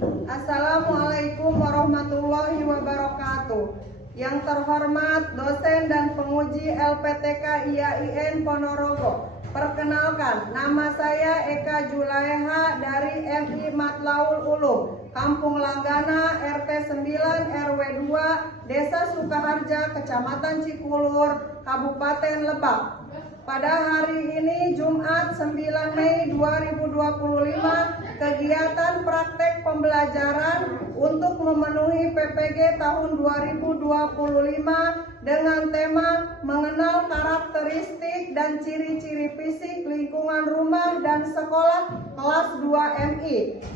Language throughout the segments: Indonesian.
Assalamualaikum warahmatullahi wabarakatuh. Yang terhormat dosen dan penguji LPTK IAIN Ponorogo. Perkenalkan, nama saya Eka Julaiha dari MI Matlaul Ulum, Kampung Langgana, RT 9 RW 2, Desa Sukaharja, Kecamatan Cikulur, Kabupaten Lebak. Pada hari ini Jumat 9 Mei 2025, kegiatan praktek pembelajaran untuk memenuhi PPG tahun 2025 dengan tema mengenal karakteristik dan ciri-ciri fisik lingkungan rumah dan sekolah kelas 2 MI.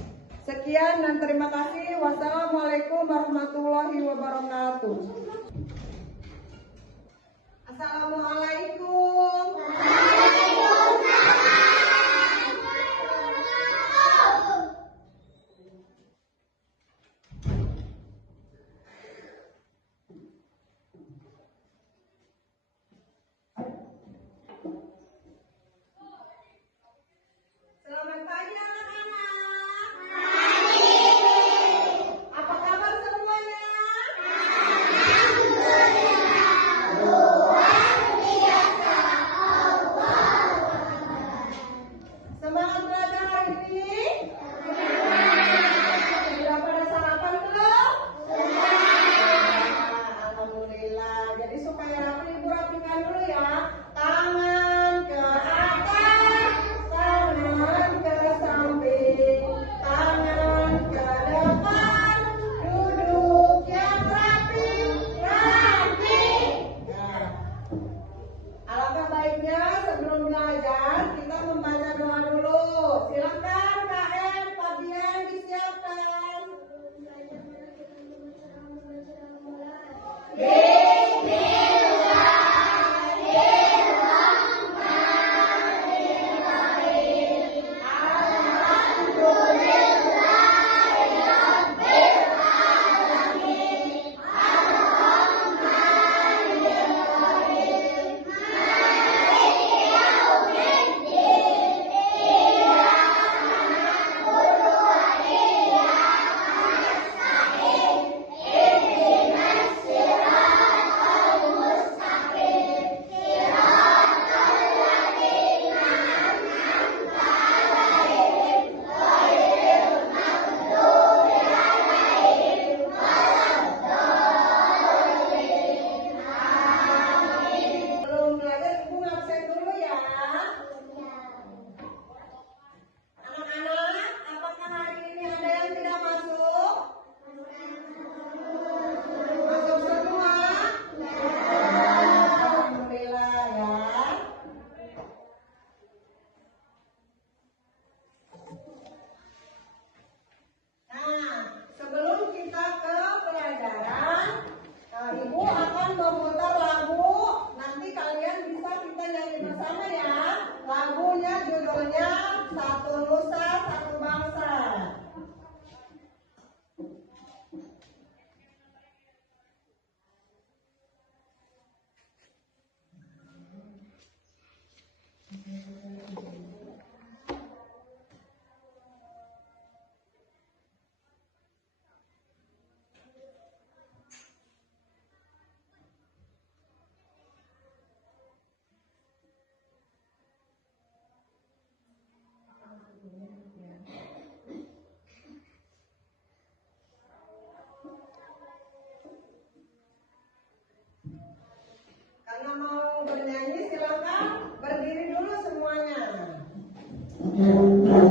Sekian dan terima kasih. Wassalamualaikum warahmatullahi wabarakatuh. Assalamualaikum. Selamat pagi anak-anak. Apa kabar semuanya? Semangat belajar hari ini? Sudah pada sarapan belum? Alhamdulillah. Jadi supaya rapi, ibu rapikan dulu ya. Tangan ke atas, tangan ke samping, tangan ke depan, duduk yang rapi, rapi. Nah, alangkah baiknya sebelum belajar kita membaca doa dulu. Silakan KM, Fabian disiapkan. Sebelum belajar ibu ngabsen dulu ya. Anak-anak, apakah hari ini ada yang tidak masuk? Masuk semua? Alhamdulillah ya. Nah, sebelum kita ke pelajaran, ibu akan memutar lagu. Nanti kalian bisa kita nyanyi bersama ya. Lagunya judulnya Satu Nusa Satu Bangsa. Karena mau bernyanyi silakan berdiri dulu semuanya. Untuk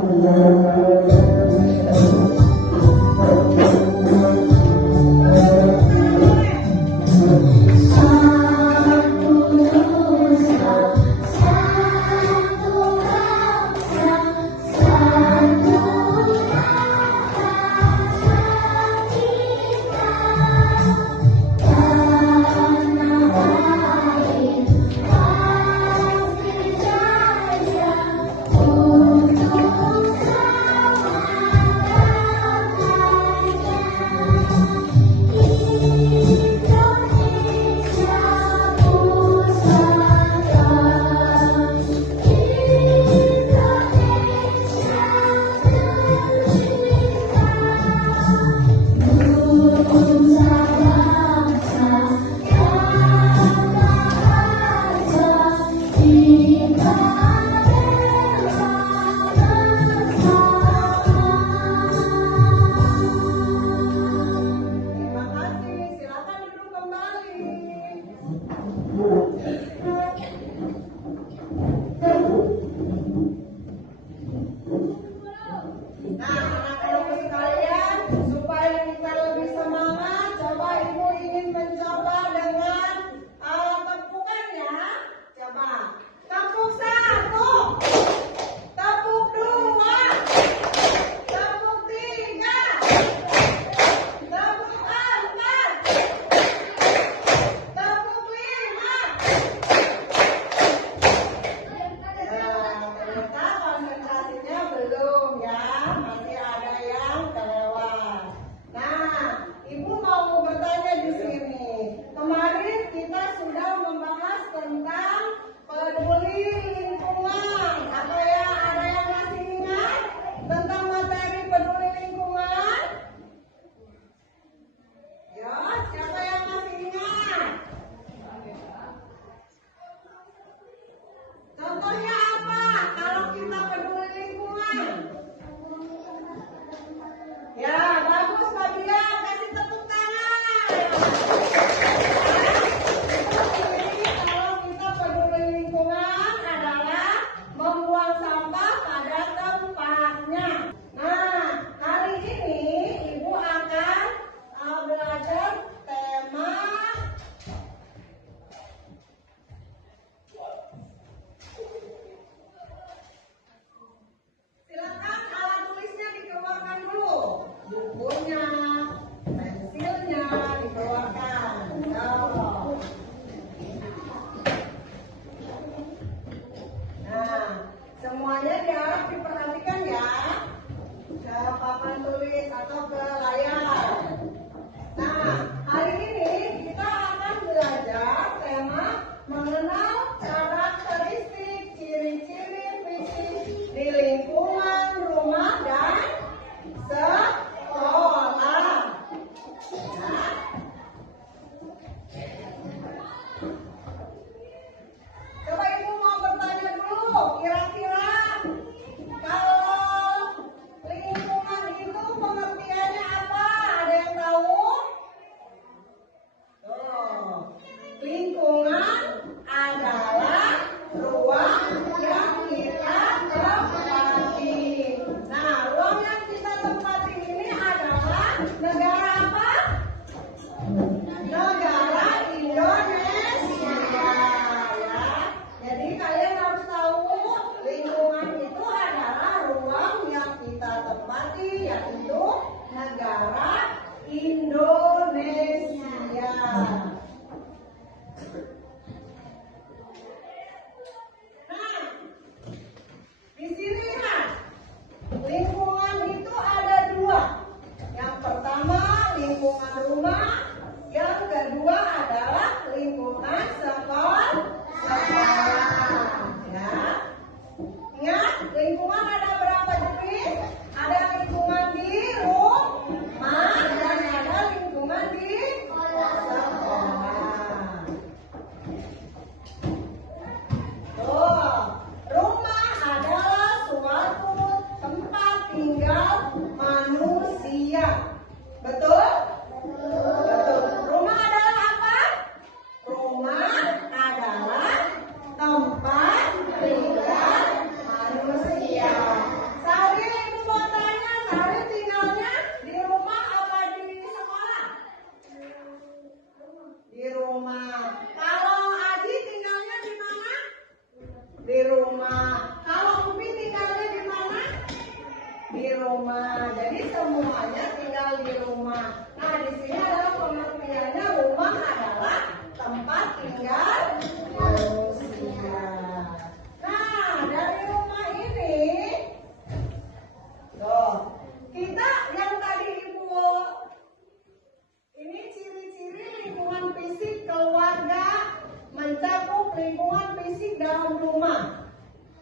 rumah.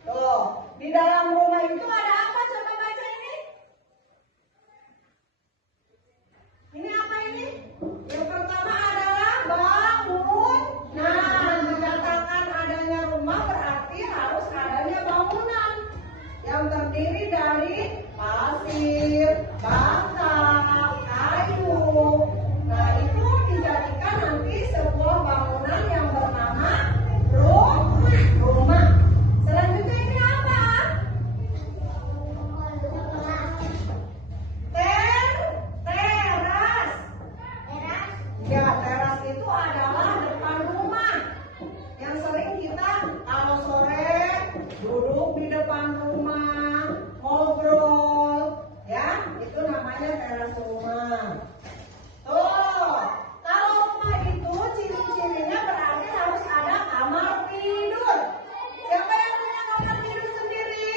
Tuh, di dalam rumah itu ada apa? Coba baca ini. Ini apa ini? Yang pertama adalah bangunan. Dikatakan adanya rumah berarti harus adanya bangunan yang terdiri dari pasir, bata, kayu. Nah, itu dijadikan nanti sebuah bangunan yang bernama rumah. Selanjutnya ini apa? Teras. Ya, teras itu adalah depan rumah. Yang sering kita kalau sore duduk di depan rumah, ngobrol, ya, itu namanya teras rumah. Tuh, kalau rumah itu ciri-cirinya berarti harus ada kamar tidur. Siapa yang punya kamar tidur sendiri?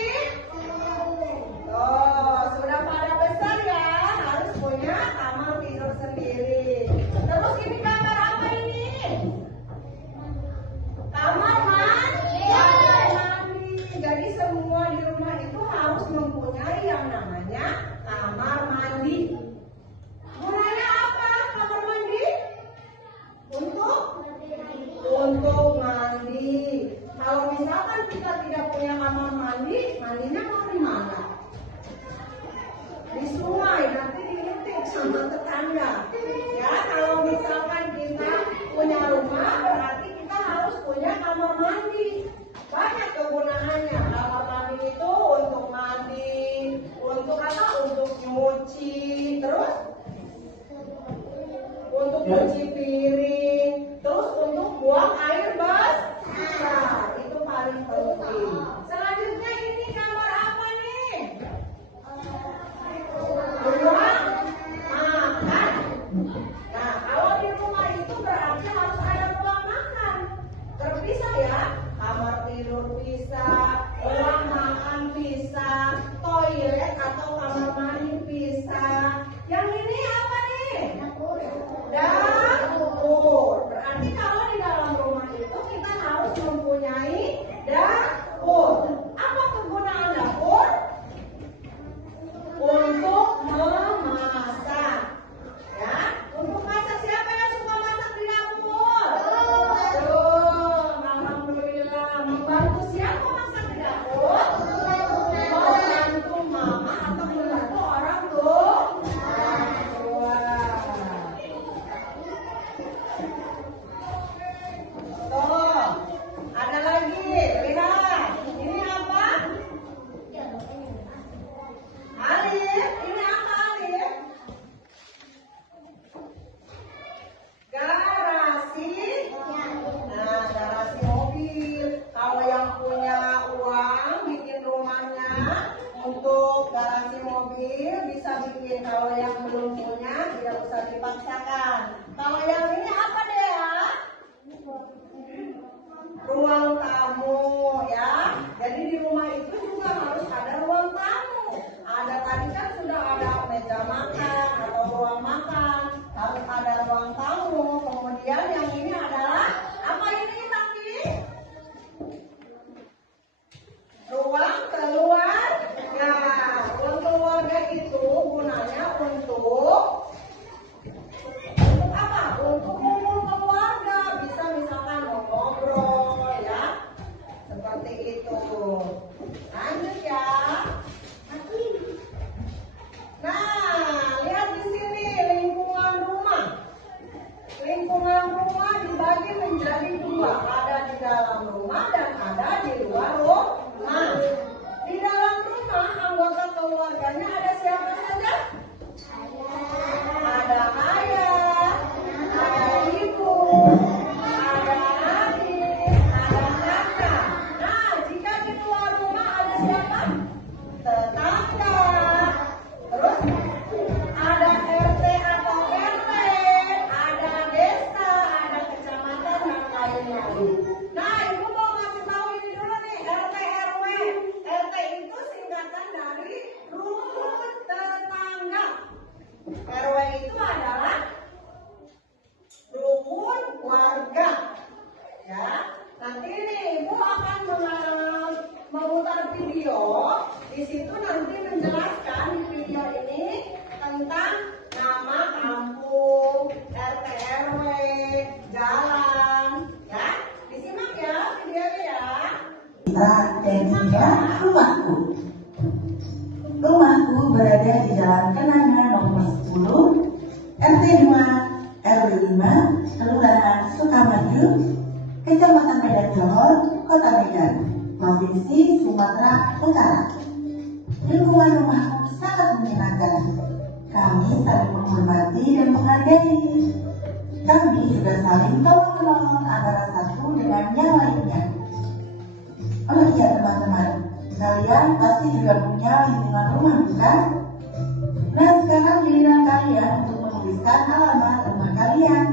Oh, sudah pada besar ya, harus punya kamar tidur sendiri. Terus ini kamar apa ini? Kamar mandi. Jadi semua di rumah itu harus mempunyai yang namanya kamar mandi. Gunanya apa kamar mandi? Untuk mandi. Kalau misalkan kita tidak punya kamar mandi, mandinya mau di mana? Di sungai, nanti diintip sama tetangga. Ya, kalau misalkan kita punya rumah, berarti kita harus punya kamar mandi. Banyak kegunaannya. Kamar mandi itu untuk mandi, untuk apa? Untuk nyuci, terus untuk cuci piring, terus untuk buang air besar. Itu paling penting. Selanjutnya ini kamar apa nih? Ruang makan. Nah, kalau di rumah itu berarti harus ada ruang makan. Terpisah ya, kamar tidur bisa, ruang makan bisa, toilet atau kamar mandi bisa. Yang ini apa nih? Dapur. Berarti kalau di dalam rumah itu kita harus mempunyai dapur. Apa kegunaan dapur? Untuk memasak. Ya, untuk masak. Siapa yang suka masak di dapur? Alhamdulillah. Membantu siapa masak di dapur? Membantu mama atau membantu orang tua. Tuh, ada lagi. Lihat. Ini apa? Alif. Ini apa Alif? Garasi. Nah, garasi mobil. Kalau yang punya uang bikin rumahnya untuk garasi mobil bisa bikin. Kalau yang belum punya tidak usah dipaksakan. Kalau yang ini apa deh ya? Ruang tamu ya. Jadi di rumah itu juga harus ada ruang tamu. Ada tadi kan sudah ada meja makan atau ruang makan. Harus ada ruang tamu. Kemudian yang ini adalah apa ini tapi? Ruang keluarga. Ruang keluarga itu gunanya untuk apa? Untuk umum keluarga. Bisa misalkan mau ngobrol ya. Seperti itu. Lanjut ya. Nah, lihat di sini lingkungan rumah. Lingkungan rumah dibagi menjadi dua. Ada di dalam rumah dan ada di luar rumah. Di dalam rumah anggota keluarganya ada siapa saja? Ada ayah, ada ibu, ada adik, ada kakak. Nah, jika di luar rumah ada siapa? Tetangga. Terus ada RT atau RW, ada desa, ada kecamatan dan lain-lain. Nah, ibu mau ngasih tahu ini dulu nih, RT RW. RT itu singkatan dari rukun tetangga. RW itu adalah rukun warga. Ya, nanti nih ibu akan mengalami video. Di situ nanti menjelaskan di video ini tentang nama kampung, RT RW, jalan, ya. Disimak ya videonya ya. Strateginya rumahku. Rumahku berada di Jalan Kenanga nomor 10, RT 2, RW 5, Kelurahan Sukamaju, Kecamatan Medan Johor, Kota Medan, Provinsi Sumatera Utara. Lingkungan rumahku sangat menyenangkan. Kami saling menghormati dan menghargai. Kami juga saling tolong-menolong antara satu dengan yang lainnya. Oh iya teman-teman, kalian pasti juga punya lingkungan rumah, bukan? Nah sekarang giliran kalian untuk menuliskan alamat rumah kalian.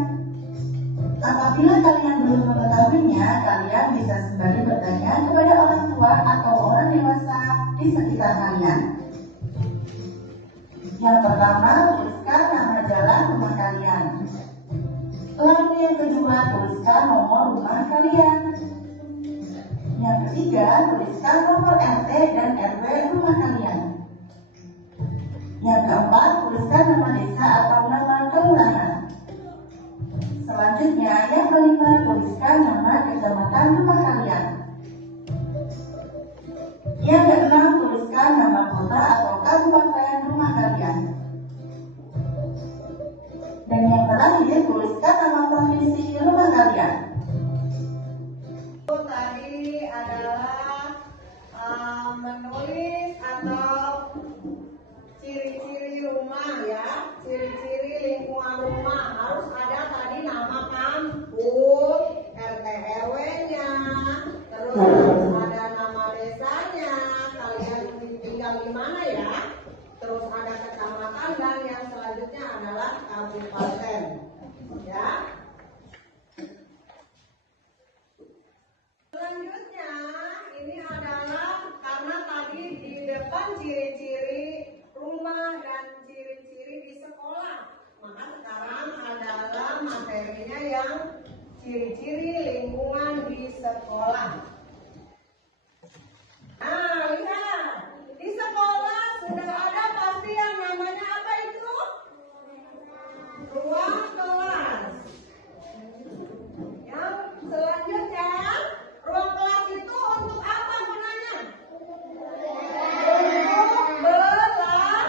Apabila kalian belum mengetahuinya, kalian bisa sembari bertanya kepada orang tua atau orang dewasa di sekitar kalian. Yang pertama, tuliskan nama jalan rumah kalian. Lalu yang kedua, tuliskan nomor rumah kalian. Yang ketiga, tuliskan nomor RT dan RW rumah kalian. Yang keempat, tuliskan nama desa atau nama kelurahan. Selanjutnya, yang kelima, tuliskan nama kecamatan rumah kalian. Yang keenam, tuliskan nama kota atau kabupaten rumah kalian. Dan yang terakhir, tuliskan nama provinsi rumah kalian. Tadi adalah menulis atau ciri-ciri rumah ya, ciri-ciri lingkungan rumah. Harus ada tadi nama kampung, RT RW-nya, terus harus ada nama desanya, kalian tinggal di mana ya, terus ada kecamatan dan yang selanjutnya adalah kabupaten ya. Selanjutnya ini adalah karena tadi di depan ciri-ciri rumah dan ciri-ciri di sekolah, maka sekarang adalah materinya yang ciri-ciri lingkungan di sekolah. Nah lihat, di sekolah sudah ada pasti yang namanya apa itu? Ruang kelas. Yang selanjutnya, ruang kelas itu untuk apa gunanya? Untuk belajar,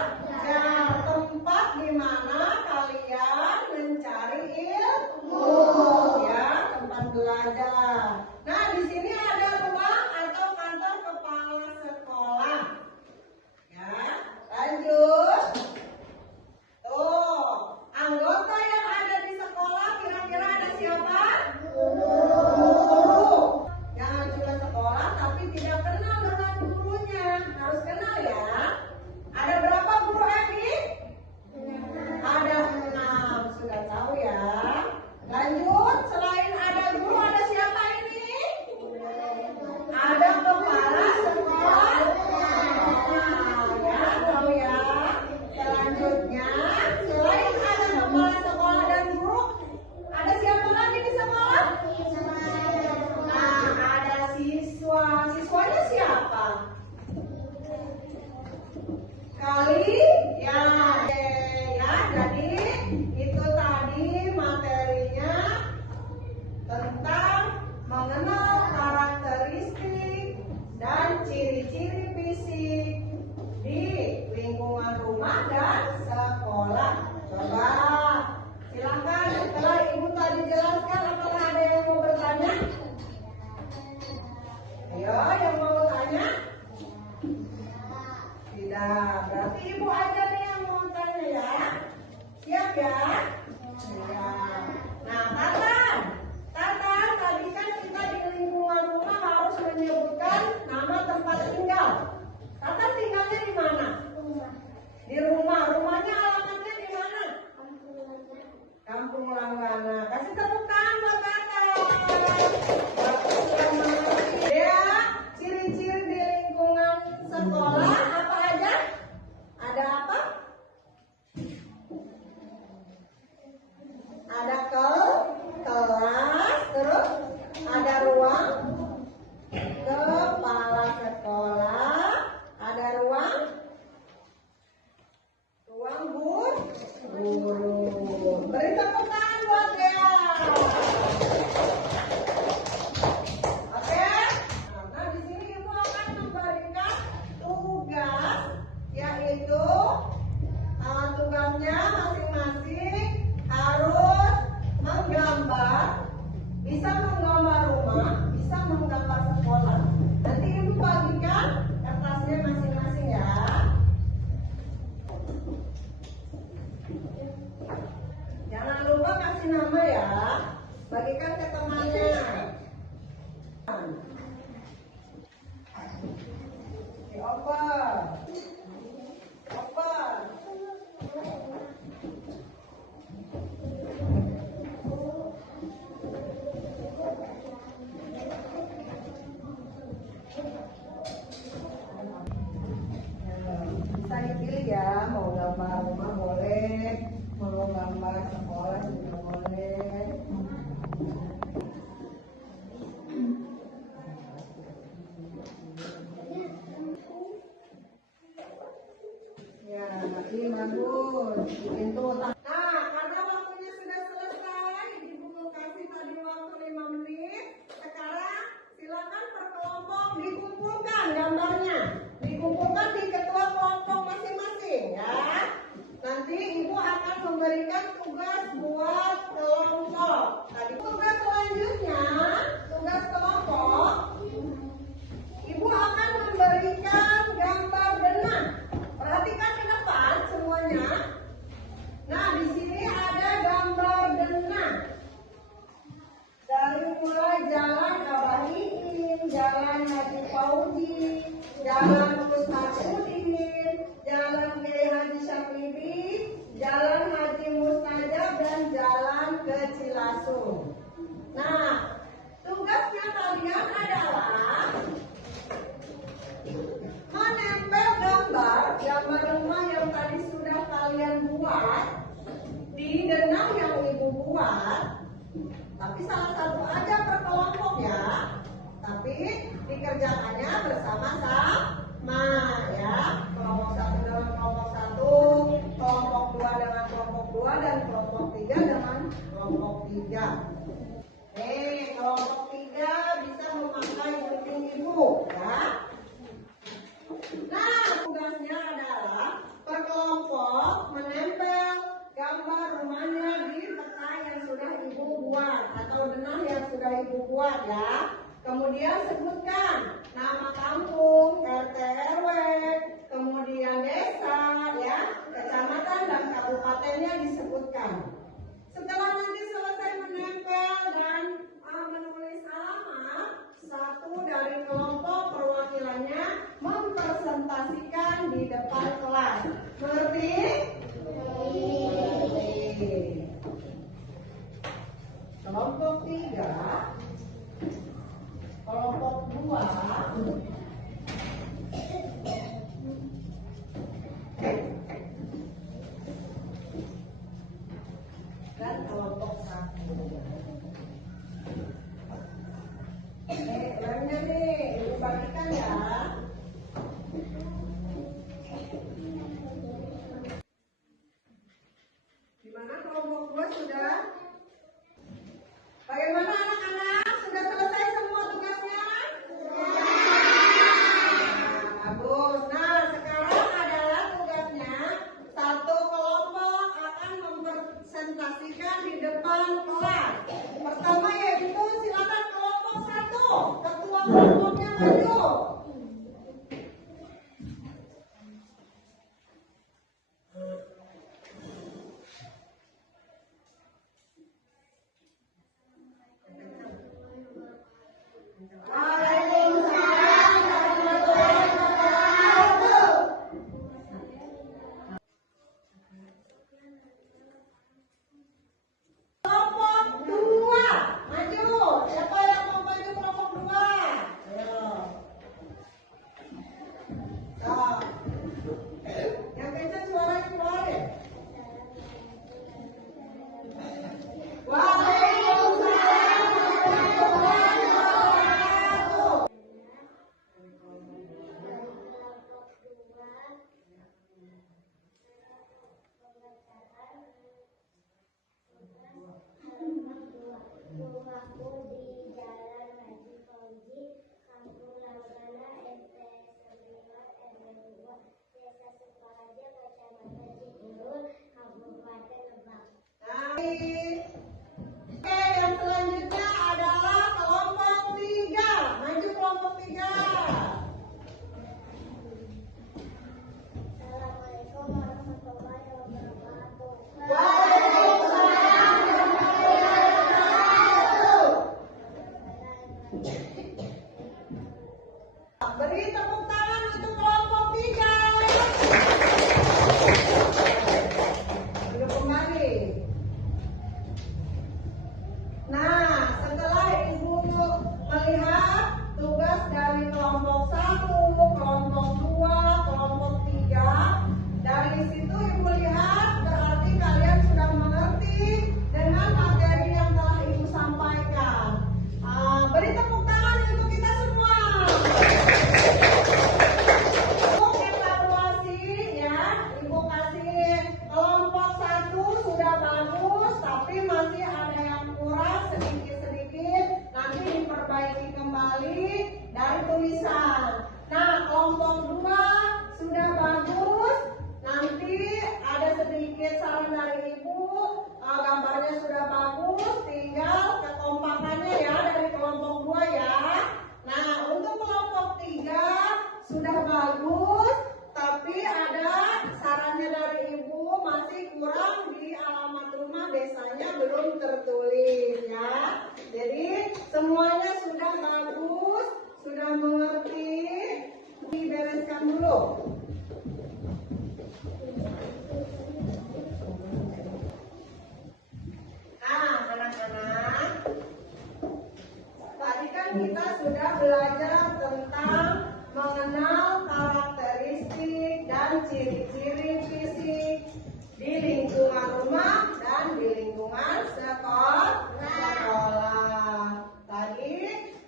tempat di mana kalian mencari ilmu, ya, tempat belajar. Nah, di sini ada ruang atau kantor kepala sekolah. Ya, lanjut. Tuh, anggota yang ada di sekolah kira-kira ada siapa? Guru. Jangan cuma sekolah tapi tidak kenal dengan gurunya. Harus kenal ya. Ada berapa guru Evi? Ada 6. Sudah tahu ya. Lanjut, selain ada guru ada siapa ini? Ada kepala sekolah. Ya, tahu ya. Selanjutnya, selain ada kepala sekolah dan guru, ada siapa lagi di sekolah? Nah, ada siswa. Siswanya siapa? Kali ya. Ya, jadi itu tadi materinya tentang mengenal karakteristik dan ciri-ciri fisik di lingkungan rumah dan sekolah. Coba silakan setelah ibu tadi jelaskan, apakah ada yang mau bertanya? Ayo, yang mau tanya? Tidak, berarti ibu aja nih yang mau tanya ya. Siap ya? Ya. Nah, Tatan Jalan Abahiin, Jalan Haji Fauzi, Jalan Mustaqudin, Jalan Kiai Haji Syafii, Jalan Haji Mustajab, dan Jalan ke Cilasung. Nah, tugasnya kalian adalah menempel gambar rumah yang tadi sudah kalian buat di denang yang ibu buat. Tapi salah satu aja per kelompok ya. Tapi dikerjakannya bersama-sama ya. Kelompok satu dengan kelompok satu, kelompok dua dengan kelompok dua, dan kelompok tiga dengan kelompok tiga. Kelompok tiga bisa memakai gunting ibu ya. Nah, tugasnya adalah per kelompok menempel gambar rumahnya di peta yang sudah ibu buat atau denah yang sudah ibu buat ya. Kemudian sebutkan nama kampung, RT RW, kemudian desa ya, kecamatan dan kabupatennya disebutkan. Setelah nanti selesai menempel dan menulis alamat, satu dari kelompok perwakilannya mempresentasikan di depan kelas. Mengerti? Kelompok 3, kelompok 2, dan kelompok 1. Uangnya nih, ibu bagikan ya. Gimana kelompok 2 sudah? Bagaimana anak-anak? Sudah selesai semua tugasnya? Bagus. Nah, sekarang adalah tugasnya satu kelompok akan mempresentasikan di depan kelas. Pertama yaitu silakan kelompok 1. Ketua kelompoknya maju. Kelompok 2, maju. Siapa yang mau maju kelompok 2? Ayo. Nah. Yang kencang suaranya keluarin. Waalaikumsalam warahmatullahi wabarakatuh. Rumahku di Jalan Haji Fauzi, Kampung Langgana, RT 9 RW 2, Desa Sukoharjo, Kecamatan Cikurul, Kabupaten Lebak. Oke, yang selanjutnya adalah kelompok 3. Maju kelompok 3. Assalamualaikum warahmatullahi wabarakatuh. Waalaikumsalam warahmatullahi wabarakatuh. Beri tepuk tangan untuk kelompok 3. Duduk kembali. Nah, setelah ibu melihat tugas dari kelompok 1, kelompok 2, kelompok 3, dari situ ibu lihat berarti kalian sudah mengerti dengan materi yang telah ibu sampaikan. Beri tepuk tangan untuk kita semua. Untuk evaluasi ya, ibu kasih kelompok 1 sudah bagus, tapi masih ada yang kurang sedikit-sedikit. Nanti diperbaiki kembali dari tulisan. Nah, kelompok 2 sudah bagus. Nanti ada sedikit saran dari ibu. Gambarnya sudah bagus, tinggal kekompakannya ya dari kelompok 2 ya. Nah, untuk kelompok 3 sudah bagus, tapi ada sarannya dari ibu masih kurang di alamat rumah desanya belum tertulis ya. Jadi Semuanya sudah bagus, sudah mengerti. Dibereskan dulu. Nah, anak-anak, tadi kan kita sudah belajar tentang mengenal karakteristik dan ciri-ciri fisik di lingkungan rumah dan di lingkungan sekolah. Tadi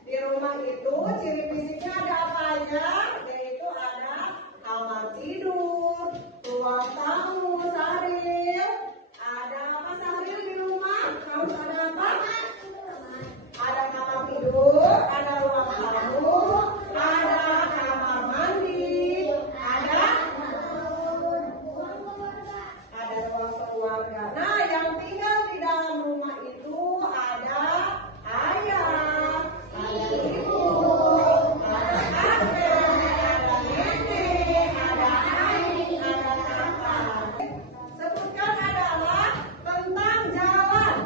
di rumah itu ciri fisiknya ada apa aja? Yaitu ada kamar tidur, ruang tamu, Saril. Ada apa Saril di rumah? Harus ada apa? Ada kamar tidur, ada ruang tamu, ada kamar mandi, ada ruang keluarga. Nah, yang tinggal di dalam rumah itu ada ayah, ada ibu, ada kakek, ada nenek, ada adik, ada kakak. Sebutkan adalah tentang jalan.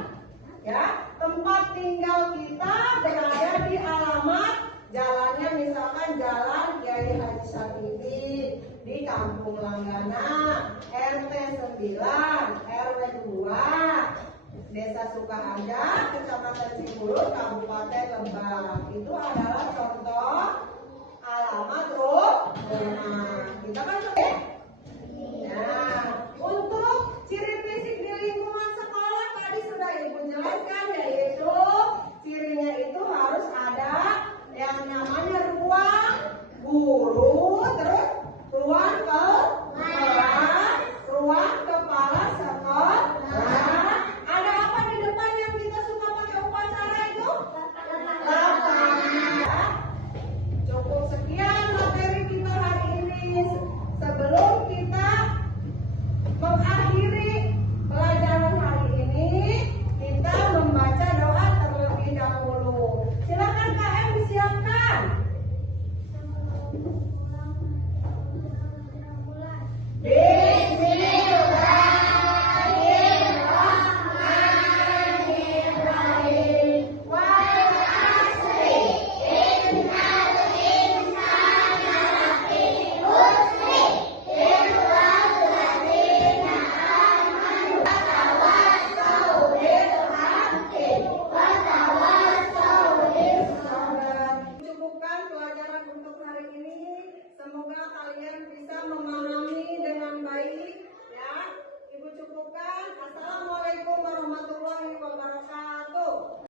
Ya, tempat tinggal kita berada di alamat jalannya misalkan Jalan Kiai Haji Saripin di Kampung Langgana, RT 9, RW 2, Desa Sukaharja, Kecamatan Cipulut, Kabupaten Lebak. Itu adalah contoh alamat rumah. Kita kan